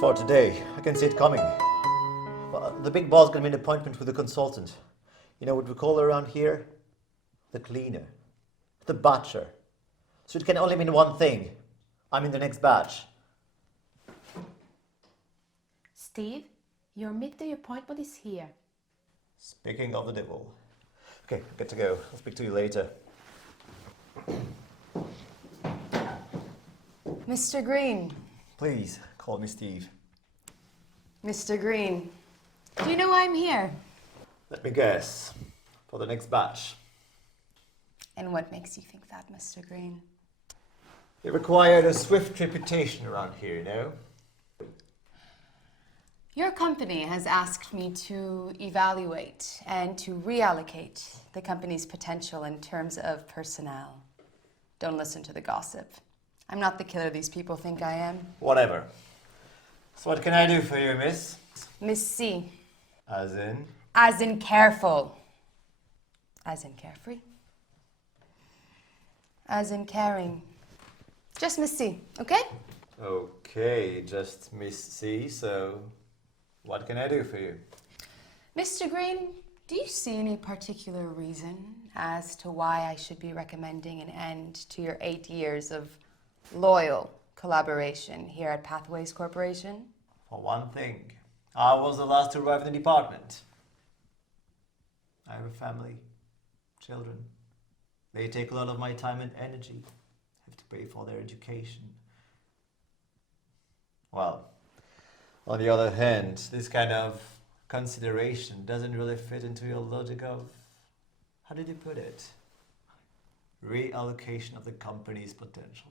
for today. I can see it coming. Well, the big boss got me an appointment with a consultant. You know what we call her around here? The cleaner. The butcher. So it can only mean one thing. I'm in the next batch. Steve, your midday appointment is here. Speaking of the devil. Okay, good to go. I'll speak to you later. Mr. Green. Please, call me Steve. Mr. Green, do you know why I'm here? Let me guess. For the next batch. And what makes you think that, Mr. Green? It required a swift reputation around here, you know? Your company has asked me to evaluate and to reallocate the company's potential in terms of personnel. Don't listen to the gossip. I'm not the killer these people think I am. Whatever. So what can I do for you, miss? MissC. As in? As in careful. As in carefree. As in caring. Just MissC, okay? Okay, just MissC, so what can I do for you? Mr. Green, do you see any particular reason as to why I should be recommending an end to your 8 years of loyal collaboration here at Pathways Corporation? For one thing, I was the last to arrive in the department. I have a family, children. They take a lot of my time and energy. I have to pay for their education. Well, on the other hand, this kind of consideration doesn't really fit into your logic of, how did you put it? Reallocation of the company's potential.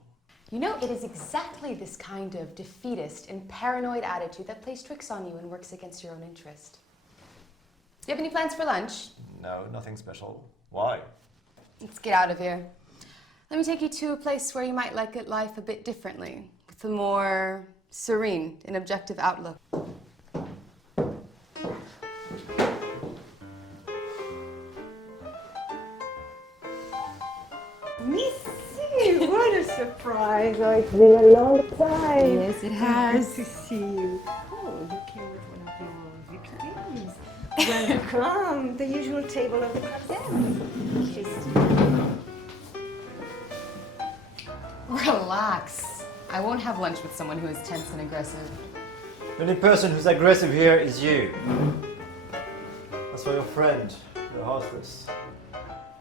You know, it is exactly this kind of defeatist and paranoid attitude that plays tricks on you and works against your own interest. Do you have any plans for lunch? No, nothing special. Why? Let's get out of here. Let me take you to a place where you might look at life a bit differently, with a more serene and objective outlook. MissC, what a surprise! Oh, it's been a long time. Yes, it has. Good to see you. Oh, you came with one of your victims. Welcome, the usual table of the cocktails. Relax. I won't have lunch with someone who is tense and aggressive. The only person who's aggressive here is you. That's for your friend, the hostess.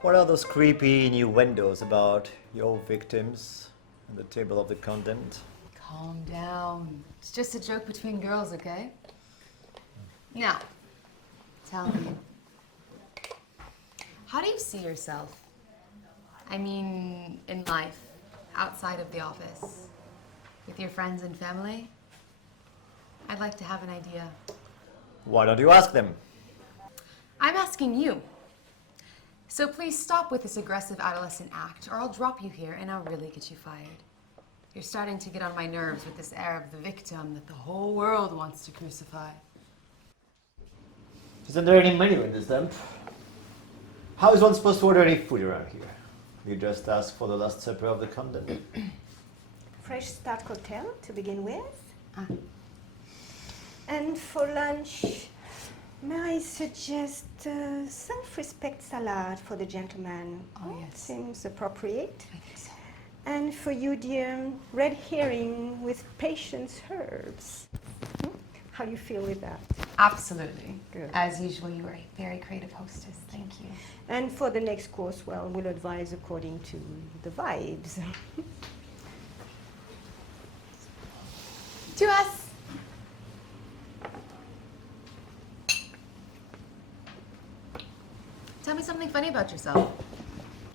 What are those creepy innuendos about your victims and the table of the content? Calm down. It's just a joke between girls, okay? Now, tell me, how do you see yourself? I mean, in life, outside of the office, with your friends and family? I'd like to have an idea. Why don't you ask them? I'm asking you. So please stop with this aggressive adolescent act, or I'll drop you here and I'll really get you fired. You're starting to get on my nerves with this air of the victim that the whole world wants to crucify. Isn't there any menu in this dump? How is one supposed to order any food around here? You just ask for the last supper of the content. Fresh start cocktail to begin with. And for lunch, may I suggest self-respect salad for the gentleman? Oh, yes. Seems appropriate. I think so. And for you, dear, red herring with patience herbs. How do you feel with that? Absolutely. Good. As usual, you are a very creative hostess. Thank you. And for the next course, well, we'll advise according to the vibes. To us. Tell me something funny about yourself.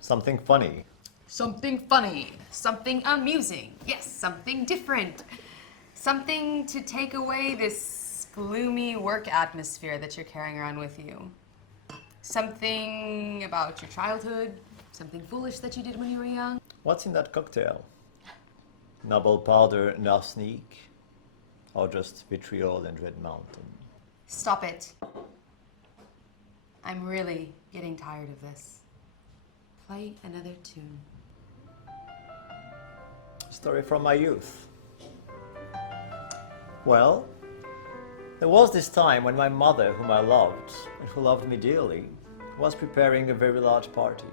Something funny. Something funny. Something amusing. Yes, something different. Something to take away this gloomy work atmosphere that you're carrying around with you. Something about your childhood. Something foolish that you did when you were young. What's in that cocktail? Noble powder and arsenic? Or just vitriol and red mountain? Stop it. I'm really getting tired of this. Play another tune. Story from my youth. Well, there was this time when my mother, whom I loved, and who loved me dearly, was preparing a very large party.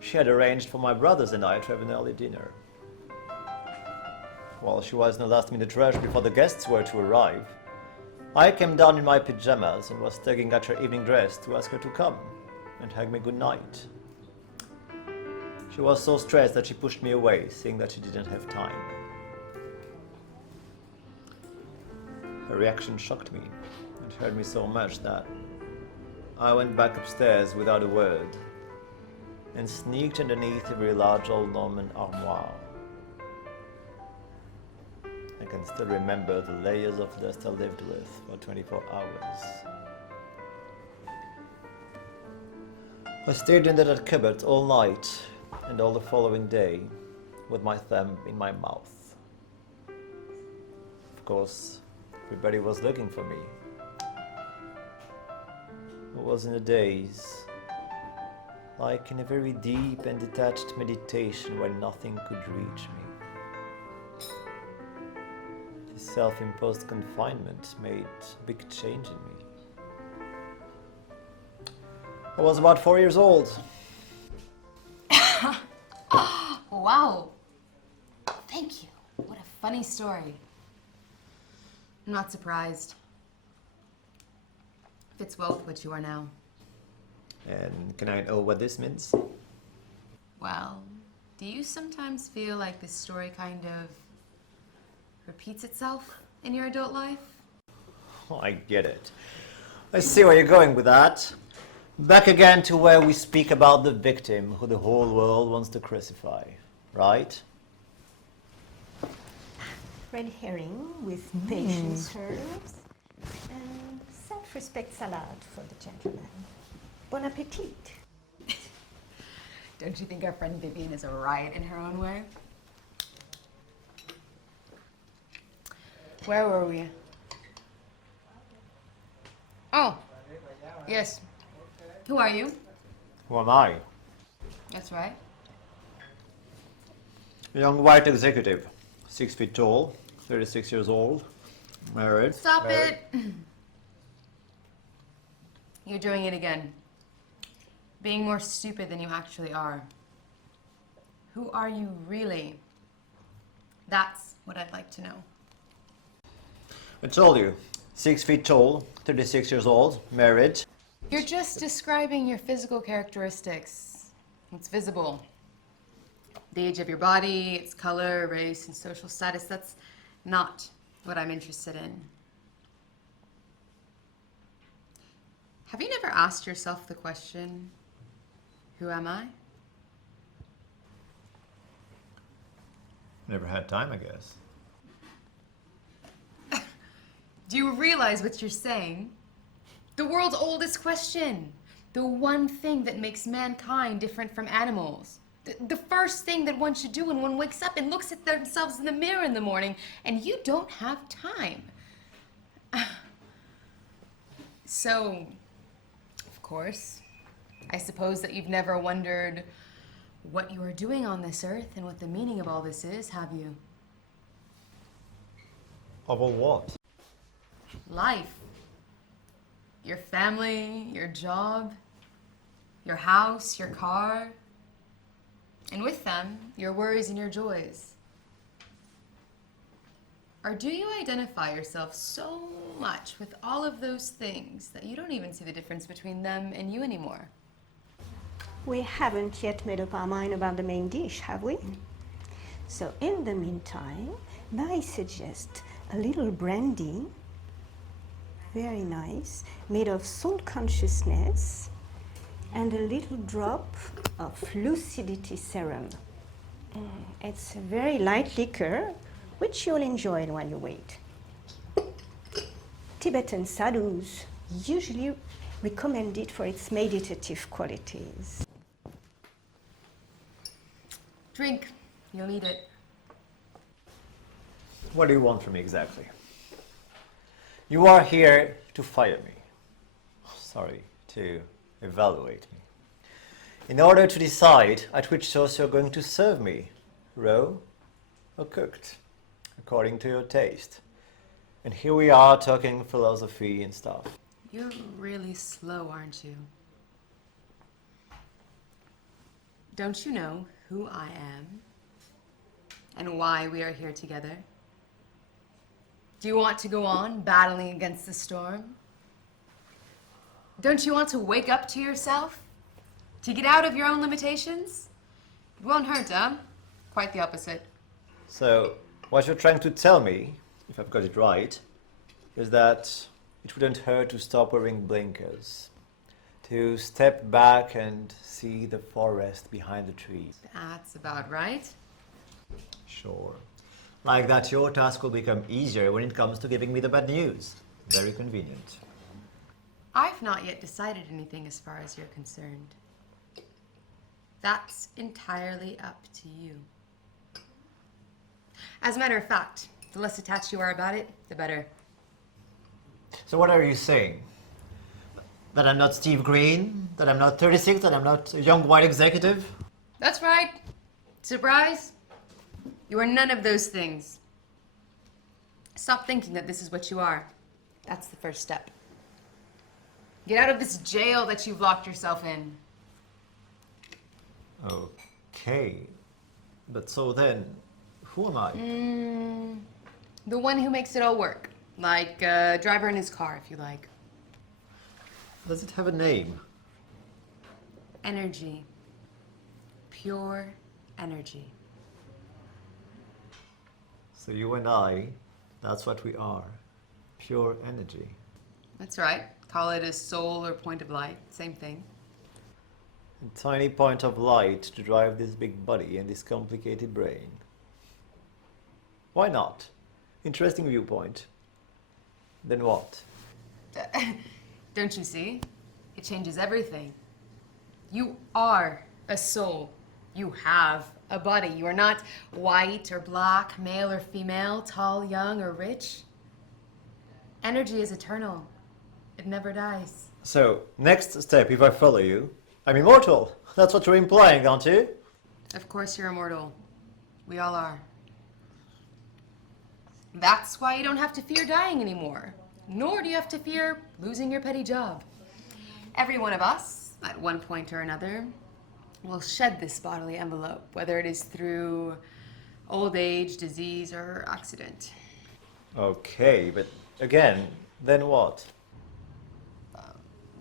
She had arranged for my brothers and I to have an early dinner. While she was in a last-minute rush before the guests were to arrive, I came down in my pajamas and was tugging at her evening dress to ask her to come and hug me good night. She was so stressed that she pushed me away, saying that she didn't have time. Her reaction shocked me and hurt me so much that I went back upstairs without a word and sneaked underneath a very large old Norman armoire. I can still remember the layers of dust I lived with for 24 hours. I stayed in that cupboard all night and all the following day with my thumb in my mouth. Of course, everybody was looking for me. I was in a daze, like in a very deep and detached meditation where nothing could reach me. This self-imposed confinement made a big change in me. I was about 4 years old. Wow. Thank you. What a funny story. I'm not surprised. Fits well with what you are now. And can I know what this means? Well, do you sometimes feel like this story kind of repeats itself in your adult life? Oh, I get it. I see where you're going with that. Back again to where we speak about the victim who the whole world wants to crucify, right? Red herring with patience herbs and self-respect salad for the gentleman. Bon appetit. Don't you think our friend Vivian is a riot in her own way? Where were we? Oh, yes. Who are you? Who am I? That's right. A young white executive, 6 feet tall, 36 years old, married. Stop it! You're doing it again. Being more stupid than you actually are. Who are you really? That's what I'd like to know. I told you, 6 feet tall, 36 years old, married. You're just describing your physical characteristics. It's visible. The age of your body, its color, race, and social status, that's not what I'm interested in. Have you never asked yourself the question, who am I? Never had time, I guess. Do you realize what you're saying? The world's oldest question. The one thing that makes mankind different from animals. The first thing that one should do when one wakes up and looks at themselves in the mirror in the morning, and you don't have time. So, of course, I suppose that you've never wondered what you are doing on this earth and what the meaning of all this is, have you? Of all what? Life. Your family, your job, your house, your car, and with them, your worries and your joys. Or do you identify yourself so much with all of those things that you don't even see the difference between them and you anymore? We haven't yet made up our mind about the main dish, have we? So in the meantime, I suggest a little brandy, very nice, made of salt consciousness, and a little drop of lucidity serum. It's a very light liquor, which you'll enjoy while you wait. Tibetan sadhus usually recommend it for its meditative qualities. Drink. You'll need it. What do you want from me exactly? You are here to fire me. Sorry, to evaluate me. In order to decide at which sauce you're going to serve me, raw or cooked, according to your taste. And here we are talking philosophy and stuff. You're really slow, aren't you? Don't you know who I am? And why we are here together? Do you want to go on battling against the storm? Don't you want to wake up to yourself? To get out of your own limitations? It won't hurt, huh? Quite the opposite. So, what you're trying to tell me, if I've got it right, is that it wouldn't hurt to stop wearing blinkers, to step back and see the forest behind the trees. That's about right. Sure. Like that your task will become easier when it comes to giving me the bad news. Very convenient. I've not yet decided anything as far as you're concerned. That's entirely up to you. As a matter of fact, the less attached you are about it, the better. So what are you saying? That I'm not Steve Green? That I'm not 36? That I'm not a young white executive? That's right. Surprise? You are none of those things. Stop thinking that this is what you are. That's the first step. Get out of this jail that you've locked yourself in. Okay. But so then, who am I? The one who makes it all work. Like a driver in his car, if you like. Does it have a name? Energy. Pure energy. So you and I, that's what we are. Pure energy. That's right. Call it a soul or point of light. Same thing. A tiny point of light to drive this big body and this complicated brain. Why not? Interesting viewpoint. Then what? Don't you see? It changes everything. You are a soul. You have a body. You are not white or black, male or female, tall, young, or rich. Energy is eternal. It never dies. So, next step, if I follow you, I'm immortal. That's what you're implying, aren't you? Of course you're immortal. We all are. That's why you don't have to fear dying anymore. Nor do you have to fear losing your petty job. Every one of us, at one point or another, will shed this bodily envelope, whether it is through old age, disease, or accident. Okay, but again, then what?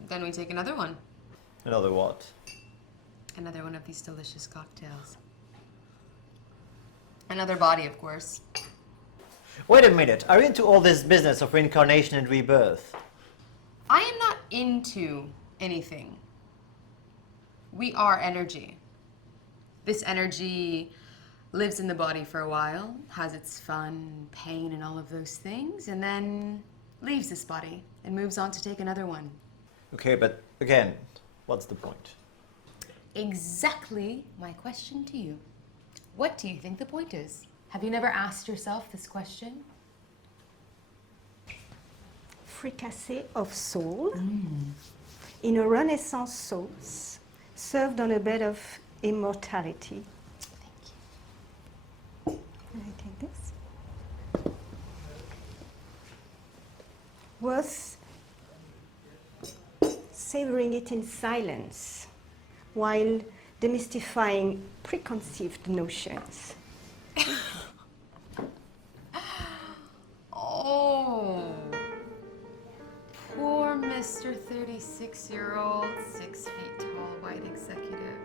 Then we take another one. Another what? Another one of these delicious cocktails. Another body, of course. Wait a minute, are you into all this business of reincarnation and rebirth? I am not into anything. We are energy. This energy lives in the body for a while, has its fun, pain, and all of those things, and then leaves this body and moves on to take another one. Okay, but again, what's the point? Exactly my question to you. What do you think the point is? Have you never asked yourself this question? Fricassee of soul in a Renaissance sauce served on a bed of immortality. Thank you. Can I take this? Worth savoring it in silence while demystifying preconceived notions. Oh, poor Mr. 36-year-old, 6 feet tall white executive.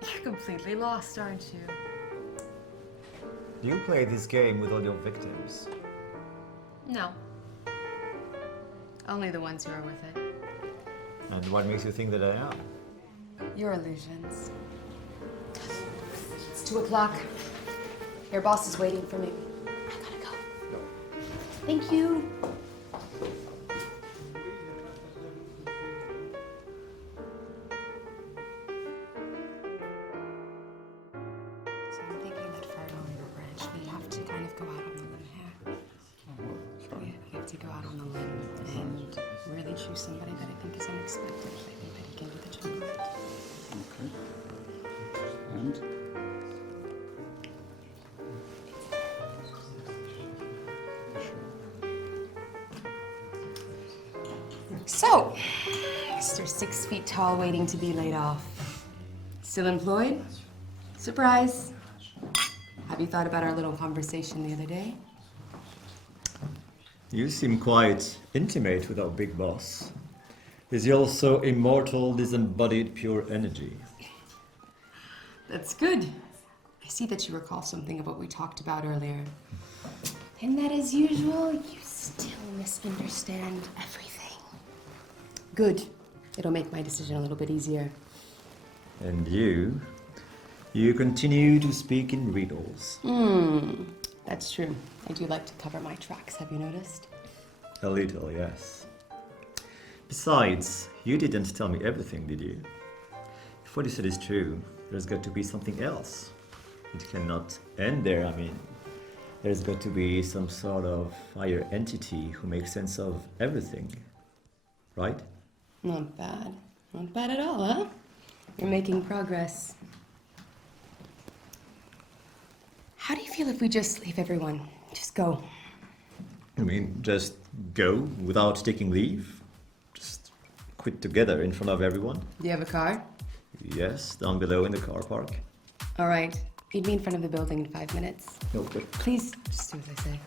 You're completely lost, aren't you? Do you play this game with all your victims? No. Only the ones who are with it. And what makes you think that I am? Your illusions. It's 2 o'clock. Your boss is waiting for me. I gotta go. Thank you. So I'm thinking that for our Oliver branch, we have to kind of go out on the limb here. We have to go out on the limb and really choose somebody that I think is unexpected. I think that he can do the job. Okay. And? So, Mr. 6 feet tall waiting to be laid off. Still employed? Surprise. Have you thought about our little conversation the other day? You seem quite intimate with our big boss. Is he also immortal, disembodied, pure energy? That's good. I see that you recall something of what we talked about earlier. And that, as usual, you still misunderstand everything. Good. It'll make my decision a little bit easier. And you continue to speak in riddles. That's true. I do like to cover my tracks, have you noticed? A little, yes. Besides, you didn't tell me everything, did you? If what you said is true, there's got to be something else. It cannot end there, I mean. There's got to be some sort of higher entity who makes sense of everything. Right? Not bad. Not bad at all, huh? You're making progress. How do you feel if we just leave everyone? Just go. I mean, just go without taking leave? Just quit together in front of everyone? Do you have a car? Yes, down below in the car park. All right. Meet me in front of the building in 5 minutes. No, but Please, just do as I say.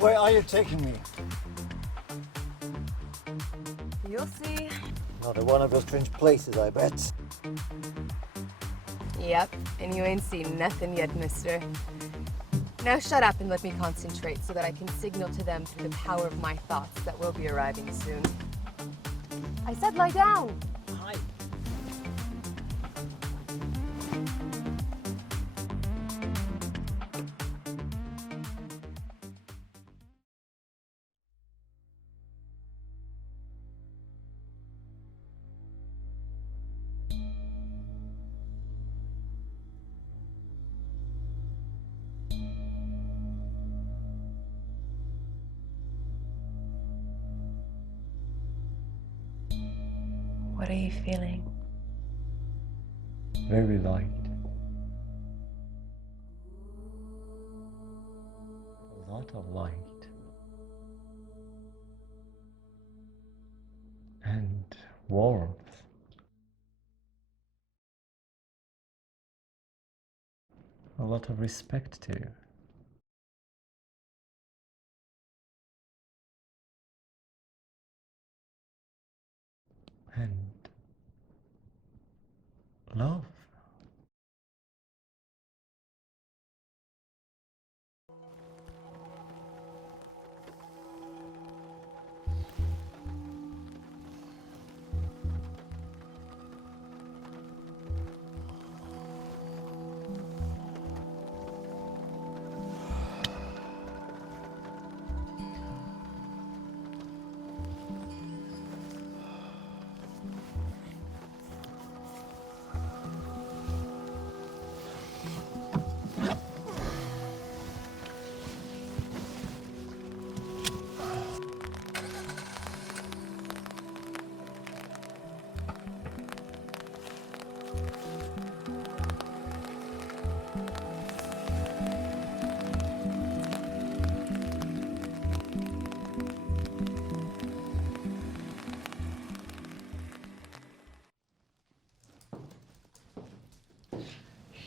Where are you taking me? You'll see. Another one of those strange places, I bet. Yep, and you ain't seen nothing yet, mister. Now shut up and let me concentrate so that I can signal to them through the power of my thoughts that we'll be arriving soon. I said lie down! Hi. What are you feeling? very light. A lot of light. And warmth. A lot of respect too. And love.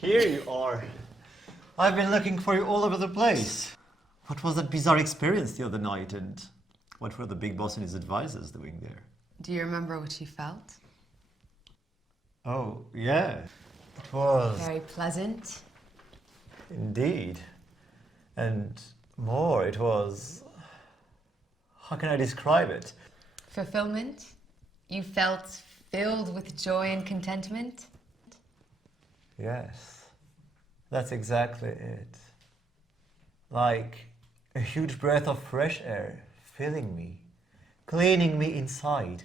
Here you are. I've been looking for you all over the place. What was that bizarre experience the other night, and what were the big boss and his advisors doing there? Do you remember what you felt? Oh, yeah. It was Very pleasant. indeed. And more, it was... How can I describe it? Fulfillment? You felt filled with joy and contentment? Yes, that's exactly it. Like a huge breath of fresh air filling me, cleaning me inside.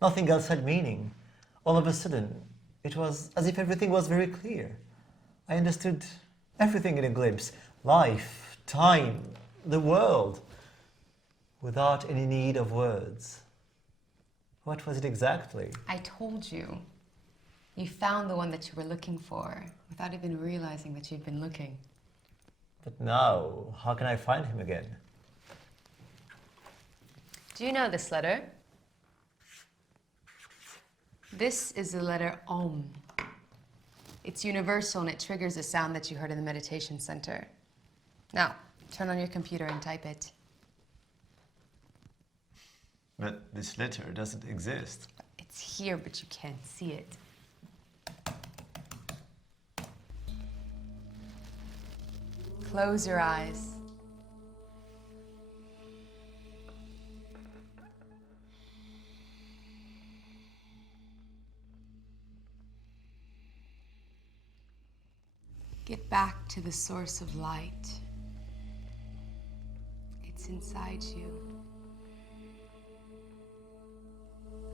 Nothing else had meaning. All of a sudden, it was as if everything was very clear. I understood everything in a glimpse. Life, time, the world, without any need of words. What was it exactly? I told you. You found the one that you were looking for without even realizing that you'd been looking. But now, how can I find him again? Do you know this letter? This is the letter Om. It's universal and it triggers the sound that you heard in the meditation center. Now, turn on your computer and type it. But this letter doesn't exist. It's here, but you can't see it. Close your eyes. Get back to the source of light. It's inside you.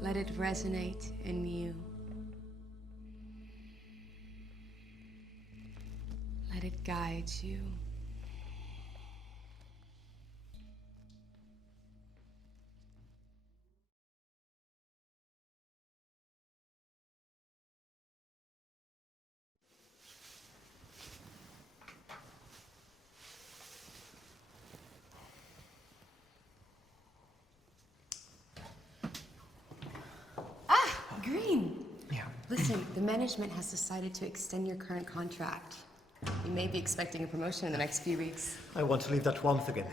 Let it resonate in you. Let it guide you. Green. Yeah. Listen, the management has decided to extend your current contract. You may be expecting a promotion in the next few weeks. I want to leave that warmth again.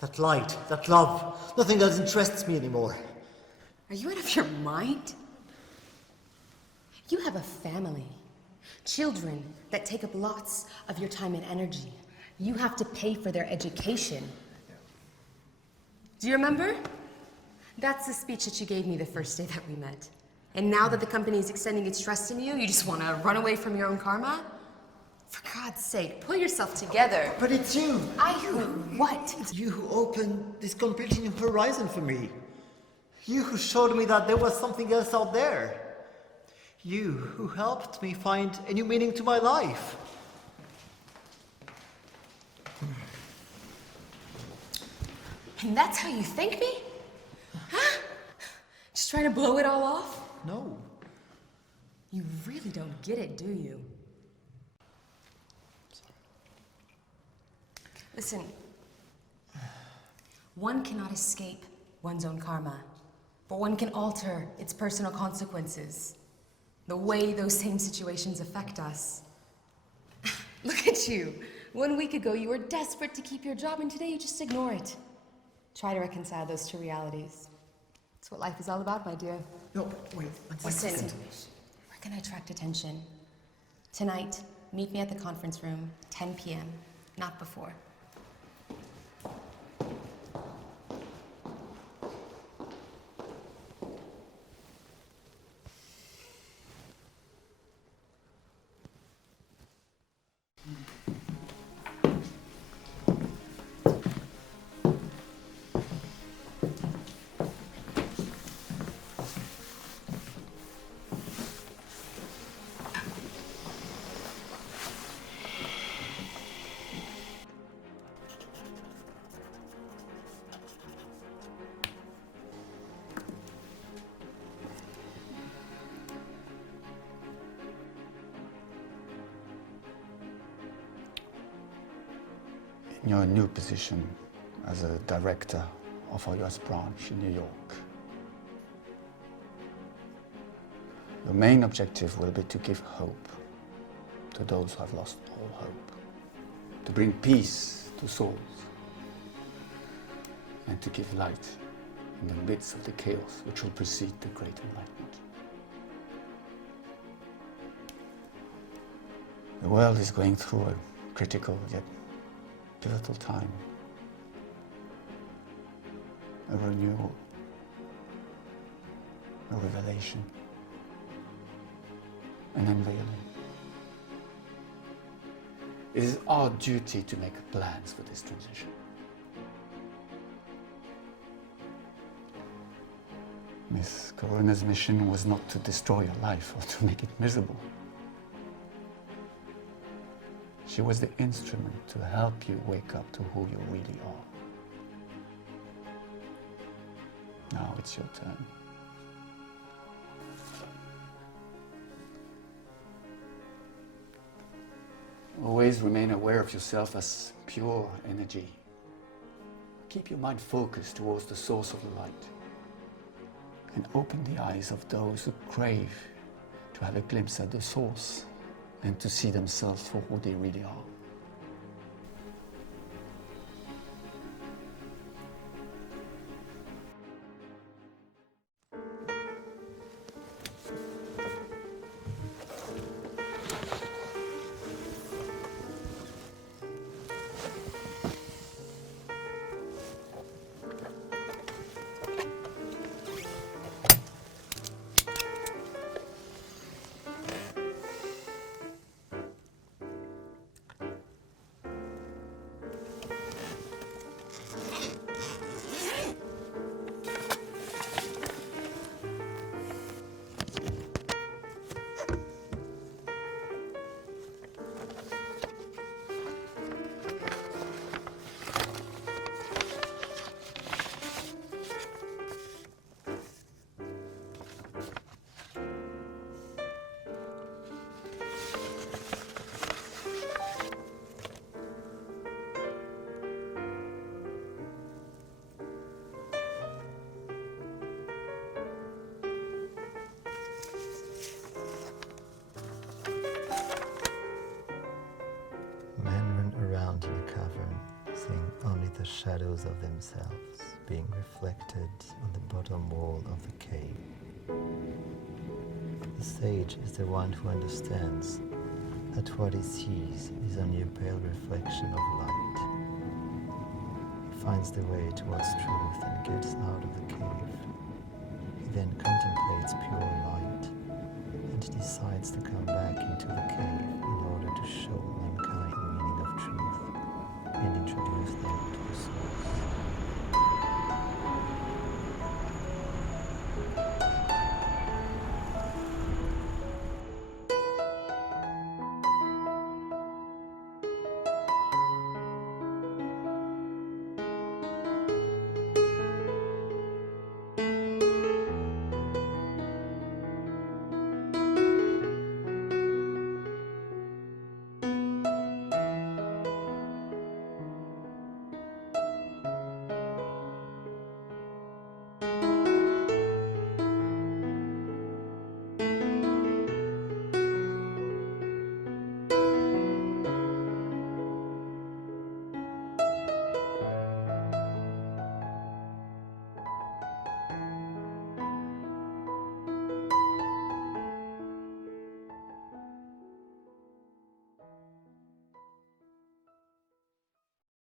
That light, that love. Nothing else interests me anymore. Are you out of your mind? You have a family. Children that take up lots of your time and energy. You have to pay for their education. Do you remember? That's the speech that you gave me the first day that we met. And now that the company is extending its trust in you, you just want to run away from your own karma? For God's sake, pull yourself together. But it's you. What? It's you who opened this completely new horizon for me. You who showed me that there was something else out there. You who helped me find a new meaning to my life. And that's how you thank me? Huh? Just trying to blow it all off? No. You really don't get it, do you? Listen, one cannot escape one's own karma, but one can alter its personal consequences, the way those same situations affect us. Look at you. 1 week ago, you were desperate to keep your job, and today you just ignore it. Try to reconcile those two realities. That's what life is all about, my dear. No, wait. Listen, we're gonna attract attention. Tonight, meet me at the conference room, 10 p.m., not before. In your new position as a director of our US branch in New York, your main objective will be to give hope to those who have lost all hope, to bring peace to souls, and to give light in the midst of the chaos which will precede the Great Enlightenment. The world is going through a critical yet pivotal time. A renewal, a revelation, an unveiling. It is our duty to make plans for this transition. Miss Corona's mission was not to destroy your life or to make it miserable. She was the instrument to help you wake up to who you really are. Now it's your turn. Always remain aware of yourself as pure energy. Keep your mind focused towards the source of the light. And open the eyes of those who crave to have a glimpse at the source and to see themselves for who they really are. In a cavern, seeing only the shadows of themselves being reflected on the bottom wall of the cave. The sage is the one who understands that what he sees is only a pale reflection of light. He finds the way towards truth and gets out of the cave. He then contemplates pure light and decides to come back into the cave in order to show mankind the meaning of truth and introduce them